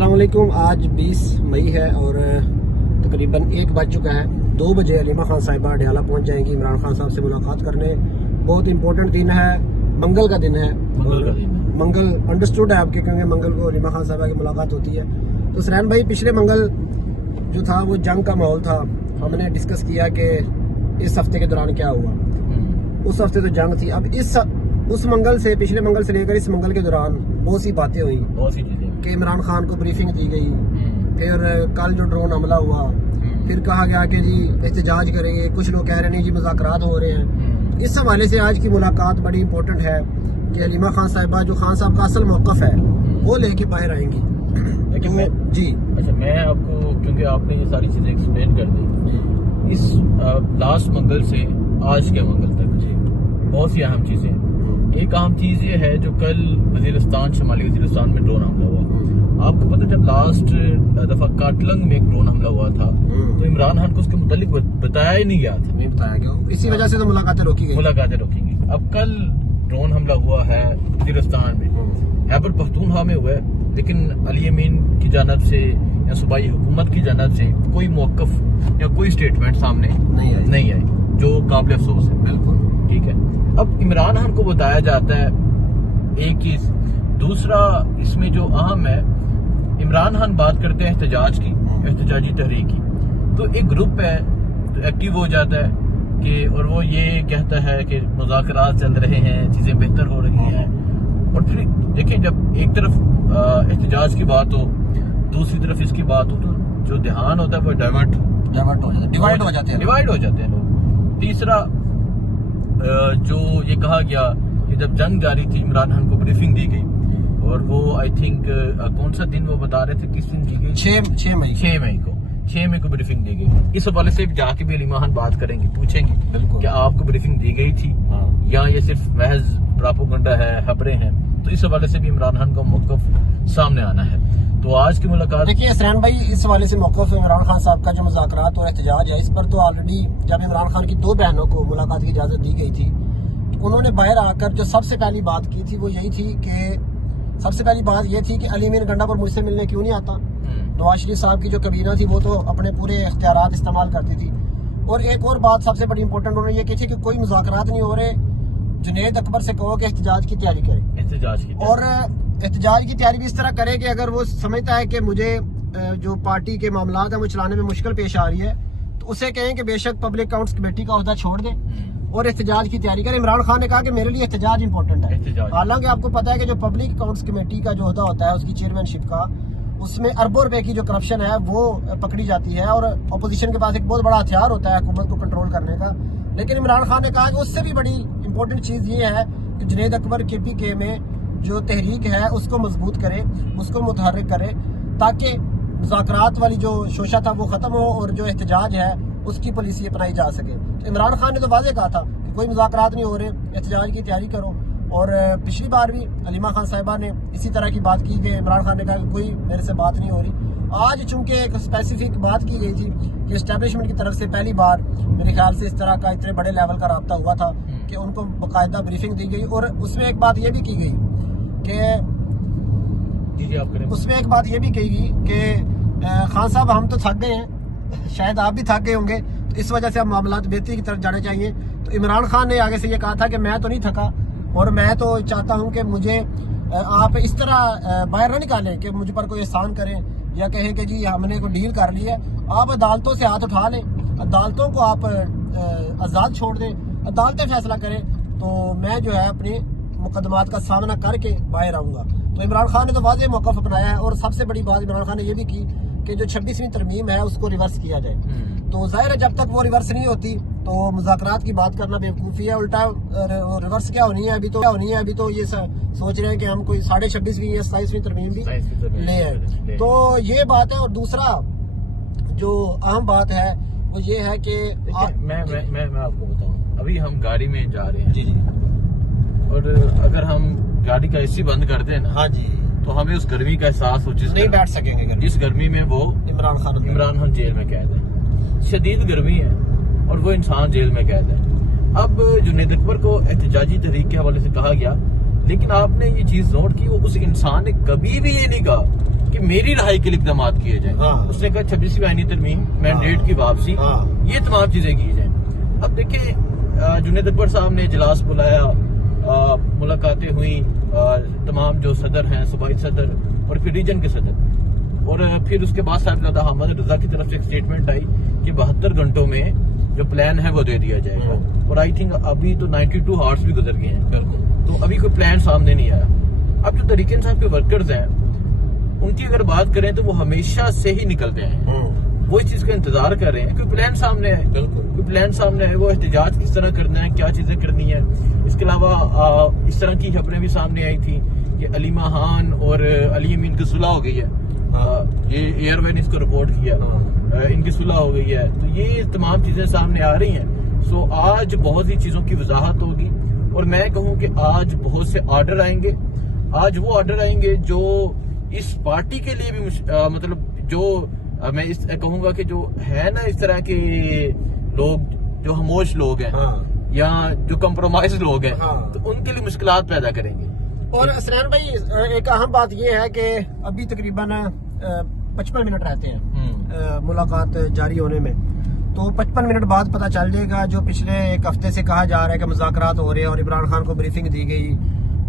अस्सलाम वालेकुम। आज 20 मई है और तकरीबन 1 बज चुका है। 2 बजे अलीमा खान साहिबा अडयाला पहुंच जाएंगी इमरान खान साहब से मुलाकात करने। बहुत इंपॉर्टेंट दिन है, मंगल का दिन है। मंगल अंडरस्टूड है आपके, क्योंकि मंगल को अलीमा खान साहिबा की मुलाकात होती है। तो सरैन भाई, पिछले मंगल जो था वो जंग का माहौल था। हमने डिस्कस किया कि इस हफ्ते के दौरान क्या हुआ। उस हफ्ते तो जंग थी। अब उस मंगल से, पिछले मंगल से लेकर इस मंगल के दौरान बहुत सी बातें हुई, बहुत सी चीजें कि इमरान खान को ब्रीफिंग दी गई। फिर कल जो ड्रोन हमला हुआ, फिर कहा गया कि जी एहतजाज करेंगे। कुछ लोग कह रहे नहीं जी मुज़ाकरात हो रहे हैं। इस हवाले से आज की मुलाकात बड़ी इंपॉर्टेंट है कि अलीमा खान साहिबा, जो खान साहब का असल मौक़िफ़ है, वो लेके बाहर आएंगी। लेकिन जी अच्छा, मैं आपको, क्योंकि आपने ये सारी चीजें एक्सप्लेन कर दी, इस लास्ट मंगल से आज के मंगल तक बहुत सी अहम चीजें। एक अहम चीज ये है जो कल वजीरिस्तान, शुमाली वजीरिस्तान में ड्रोन हमला हुआ। आपको पता, जब लास्ट दफा काटलंग में एक ड्रोन हमला हुआ था तो इमरान खान को उसके मुतालिक बताया ही नहीं गया था। नहीं बताया गया, इसी वजह से तो मुलाकातें रोकी गई। अब कल ड्रोन हमला हुआ है वजीरिस्तान में, खैबर पख्तूनख्वा में हुआ है, लेकिन अली अमीन की जानब से या सूबाई हुकूमत की जानब से कोई मौक़िफ़ या कोई स्टेटमेंट सामने नहीं आई, जो काबिल अफसोस है। बिल्कुल ठीक है। अब इमरान खान को बताया जाता है एक चीज। दूसरा, इसमें जो अहम है, इमरान खान बात करते हैं एहतजाज की, एहतजाजी तहरीक की, तो एक ग्रुप है तो एक्टिव हो जाता है कि, और वो ये कहता है कि मुज़ाकरात चल रहे हैं, चीजें बेहतर हो रही हैं। और फिर देखिए, जब एक तरफ एहतजाज की बात हो, दूसरी तरफ इसकी बात हो, तो जो ध्यान होता है वो डिवाइड हो जाते हैं लोग। तीसरा, जो ये कहा गया कि जब जंग जारी थी, इमरान खान को ब्रीफिंग दी गई, और वो आई थिंक कौन सा दिन वो बता रहे थे, किस दिन दी गई? 6 मई को ब्रीफिंग दी गई। इस हवाले से जाके भी अलीमा खान बात करेंगे, पूछेंगे कि आपको ब्रीफिंग दी गई थी या ये सिर्फ महज प्रोपेगेंडा है, खबरें हैं। तो इस हवाले से भी इमरान खान का मौक़िफ़ सामने आना है। तो आज की मुलाकात, देखिए सरैन भाई, इस हवाले से मौक़िफ़ इमरान खान साहब का जो मुज़ाकरात और एहतजाज है, इस पर तो ऑलरेडी जब इमरान खान की 2 बहनों को मुलाकात की इजाज़त दी गई थी, तो उन्होंने बाहर आकर जो सबसे पहली बात की थी वो यही थी कि, सबसे पहली बात ये थी कि अली अमीन गंडापुर मुझसे मिलने क्यों नहीं आता। नवाज शरीफ साहब की जो कबीना थी वो तो अपने पूरे इख्तियारात इस्तेमाल करती थी। और एक और बात सबसे बड़ी इंपॉर्टेंट उन्होंने ये की थी कि कोई मुज़ाकरात नहीं हो रहे, जुनेद अकबर से कहो कि एहतजाज की तैयारी करे। और एहतजाज की तैयारी भी इस तरह करे कि अगर वो समझता है कि मुझे जो पार्टी के मामलात है वो चलाने में मुश्किल पेश आ रही है, तो उसे कहें कि बेशक पब्लिक अकाउंट्स कमेटी का ओहदा छोड़ दे और एहतजाज की तैयारी करें। इमरान खान ने कहा कि मेरे लिए एहतजाज इंपॉर्टेंट है। हालांकि आपको पता है कि जो पब्लिक अकाउंट्स कमेटी का जो ओहदा होता है, उसकी चेयरमैनशिप का, उसमें अरबों रुपए की जो करप्शन है वो पकड़ी जाती है, और अपोजिशन के पास एक बहुत बड़ा हथियार होता है हुकूमत को कंट्रोल करने का। लेकिन इमरान खान ने कहा कि उससे भी बड़ी इंपॉर्टेंट चीज ये है कि जुनेद अकबर KPK में जो तहरीक है उसको मजबूत करे, उसको मुतहर्रिक करे, ताकि मुज़ाकरात वाली जो शोशा था वो खत्म हो और जो एहतजाज है उसकी पॉलिसी अपनाई जा सके। तो इमरान खान ने तो वाज़ेह कहा था कि कोई मुज़ाकरात नहीं हो रहे, एहतजाज की तैयारी करो। और पिछली बार भी अलीमा खान साहिबा ने इसी तरह की बात की कि इमरान खान ने कहा कि कोई मेरे से बात नहीं हो रही। आज चूंकि एक स्पेसिफिक बात की गई थी कि एस्टेब्लिशमेंट की तरफ से पहली बार मेरे ख्याल से इस तरह का इतने बड़े लेवल का रब्ता हुआ था कि उनको बाकायदा ब्रीफिंग दी गई। और उसमें एक बात ये भी की गई कि उसमें एक बात ये भी कही गई कि खान साहब, हम तो थक गए हैं, शायद आप भी थक गए होंगे, तो इस वजह से हम मामलात बेहतरी की तरफ जाने चाहिए। तो इमरान खान ने आगे से ये कहा था कि मैं तो नहीं थका, और मैं तो चाहता हूं कि मुझे आप इस तरह बाहर ना निकालें कि मुझ पर कोई एहसान करें या कहें कि जी हमने कोई डील कर ली है। आप अदालतों से हाथ उठा लें, अदालतों को आप आज़ाद छोड़ दें, अदालतें फैसला करें, तो मैं जो है अपनी मुकदमात का सामना करके बाहर आऊँगा। तो इमरान खान ने तो वाज़ेह मौक़िफ़ अपनाया है। और सबसे बड़ी बात इमरान खान ने यह भी की कि जो 26वीं तरमीम है उसको रिवर्स किया जाए। तो जाहिर है जब तक वो रिवर्स नहीं होती तो मुज़ाकरात की बात करना बेवकूफ़ी है। उल्टा रिवर्स क्या होनी है, अभी तो ये सोच रहे हैं कि हम कोई 26.5वीं या 27वीं तरमीम भी ले आए। तो ये बात है। और दूसरा जो अहम बात है वो ये है कि मैं आपको बताऊँ, अभी हम गाड़ी में जा रहे हैं जी, और अगर हम गाड़ी का AC बंद कर दें ना, हाँ जी, तो हमें उस गर्मी का एहसास हो, नहीं बैठ सकेंगे। जिस गर्मी में वो इमरान खान जेल में कैद है, शदीद गर्मी है और वो इंसान जेल में कैद है। अब जुनेद अकबर को एहतजाजी तहरीक के हवाले से कहा गया, लेकिन आपने ये चीज नोट की, वो उस इंसान ने कभी भी ये नहीं कहा कि मेरी रहाई के लिए इकदाम किए जाए। हाँ। उसने कहा 26वीं आईनी तरमीम, मैंडेट की वापसी, हाँ। ये तमाम चीजें की जाए। अब देखिए जुनैद अकबर साहब ने इजलास बुलाया, मुलाकातें हुई, तमाम जो सदर हैं, सूबाई सदर और फिर रीजन के सदर, और फिर उसके बाद साहिबजादा हामिद रजा की तरफ से एक स्टेटमेंट आई कि 72 घंटों में जो प्लान है वो दे दिया जाएगा। और आई थिंक अभी तो 92 आवर्स भी गुजर गए हैं, तो अभी कोई प्लान सामने नहीं आया। अब जो तरीके इंसाफ के वर्कर्स हैं उनकी अगर बात करें तो वो हमेशा से ही निकलते हैं, वो इस चीज का इंतजार कर रहे हैं। कोई प्लान सामने है, कोई प्लान सामने है, वो एहतजाज किस तरह करना है, क्या चीजें करनी है। इसके अलावा इस तरह की खबरें भी सामने आई थी कि अलीमा खान और अली अमीन की सुलह हो गई है। ये एयरवे ने इसको रिपोर्ट किया, इनकी सुलह हो गई है। तो ये तमाम चीजें सामने आ रही हैं। सो आज बहुत सी चीजों की वजाहत होगी, और मैं कहूँ कि आज बहुत से ऑर्डर आएंगे। आज वो ऑर्डर आएंगे जो इस पार्टी के लिए भी मतलब जो मैं इस कहूंगा कि जो है ना इस तरह के लोग जो खामोश लोग हैं, हाँ। या जो कंप्रोमाइज लोग हैं, हाँ। तो उनके लिए मुश्किलात पैदा करेंगे। और असरान भाई एक अहम बात यह है कि अभी तकरीबन 55 मिनट रहते हैं मुलाकात जारी होने में, तो 55 मिनट बाद पता चल जाएगा। जो पिछले एक हफ्ते से कहा जा रहा है कि मुज़ाकरात हो रहे हैं और इमरान खान को ब्रीफिंग दी गई,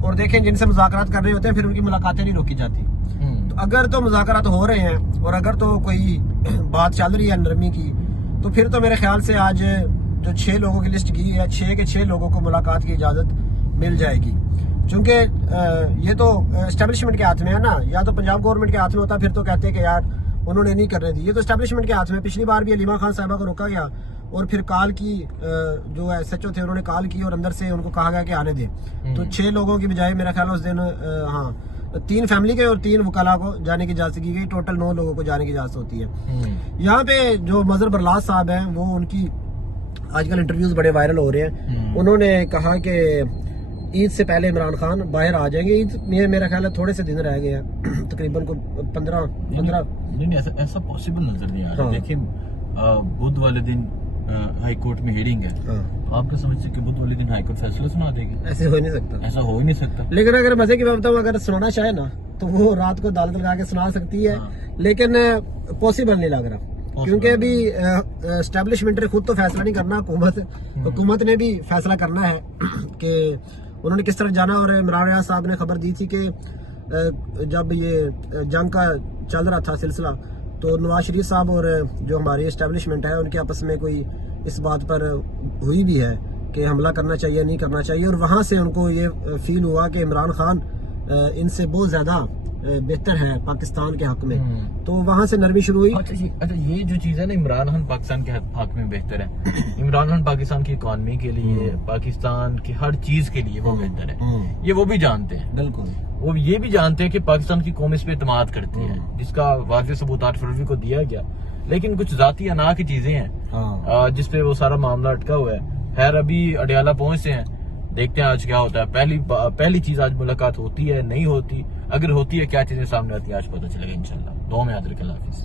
और देखें जिनसे मुज़ाकरात कर रहे होते हैं फिर उनकी मुलाकातें नहीं रोकी जाती। तो अगर तो मुज़ाकरात हो रहे हैं और अगर तो कोई बात चल रही है नरमी की, तो फिर तो मेरे ख्याल से आज जो 6 लोगों की लिस्ट की है, 6 के 6 लोगों को मुलाकात की इजाजत मिल जाएगी। क्योंकि ये तो एस्टेब्लिशमेंट के हाथ में है ना, या तो पंजाब गवर्नमेंट के हाथ में होता फिर तो कहते हैं कि यार उन्होंने नहीं करने दी। ये तो एस्टेब्लिशमेंट के हाथ में। पिछली बार भी अलीमा खान साहिबा को रोका गया और फिर कॉल की, जो SHO थे उन्होंने कॉल की और अंदर से उनको कहा गया कि आने दे। तो 6 लोगों की बजाय मेरा ख्याल उस दिन 3 फैमिली के और 3 वकला को जाने की इजाजत की गई। टोटल 9 लोगों को जाने की इजाजत होती है। यहाँ पे जो मजहर बरलास साहब हैं, वो उनकी आजकल इंटरव्यूज बड़े वायरल हो रहे हैं। उन्होंने कहा कि ईद से पहले इमरान खान बाहर आ जाएंगे। ईद में मेरा ख्याल है थोड़े से दिन रह गए हैं, तकरीबन को 15 नहीं, ऐसा पॉसिबल नजर नहीं आ रहा। हाँ। देखिए बुध वाले दिन हाई कोर्ट में हियरिंग है, हाँ। तो आप क्या समझते हैं कि बुध वाले दिन हाई कोर्ट फैसला सुना देगी? ऐसे हो ही नहीं सकता। ऐसा हो ही नहीं सकता। लेकिन अगर मजे की बात बताऊं, अगर सुनाना चाहे ना तो वो रात को अदालत लगा के सुना सकती है। हाँ। लेकिन पॉसिबल नहीं लग रहा, क्योंकि अभी एस्टेब्लिशमेंट ने खुद तो फैसला नहीं करना, हुकूमत ने भी फैसला करना है कि उन्होंने किस तरह जाना। और इमरान रियाज साहब ने खबर दी थी कि जब ये जंग का चल रहा था सिलसिला, तो नवाज शरीफ साहब और जो हमारी एस्टेब्लिशमेंट है उनके आपस में कोई इस बात पर हुई भी है कि हमला करना चाहिए नहीं करना चाहिए। और वहाँ से उनको ये फील हुआ कि इमरान खान इनसे बहुत ज्यादा बेहतर है पाकिस्तान के हक में, तो वहाँ से नरमी शुरू हुई। अच्छा ये जो चीज है ना, इमरान खान पाकिस्तान के हक में बेहतर है। इमरान खान पाकिस्तान की इकॉनमी के लिए, पाकिस्तान की हर चीज के लिए वो बेहतर है, ये वो भी जानते हैं। बिल्कुल, वो ये भी जानते हैं कि पाकिस्तान की कौम इस पे इत्मीनाद करती है, जिसका वाज़ेह सबूत 8 फरवरी को दिया गया। लेकिन कुछ जाती अना की चीजें हैं जिसपे वो सारा मामला अटका हुआ है। खैर अभी अडियाला पहुंचे हैं, देखते हैं आज क्या होता है। पहली चीज आज मुलाकात होती है नहीं होती, अगर होती है क्या चीजें सामने आती है आज पता चलेगा इंशाल्लाह। दुआ में याद रखें। अल्लाह हाफिज़।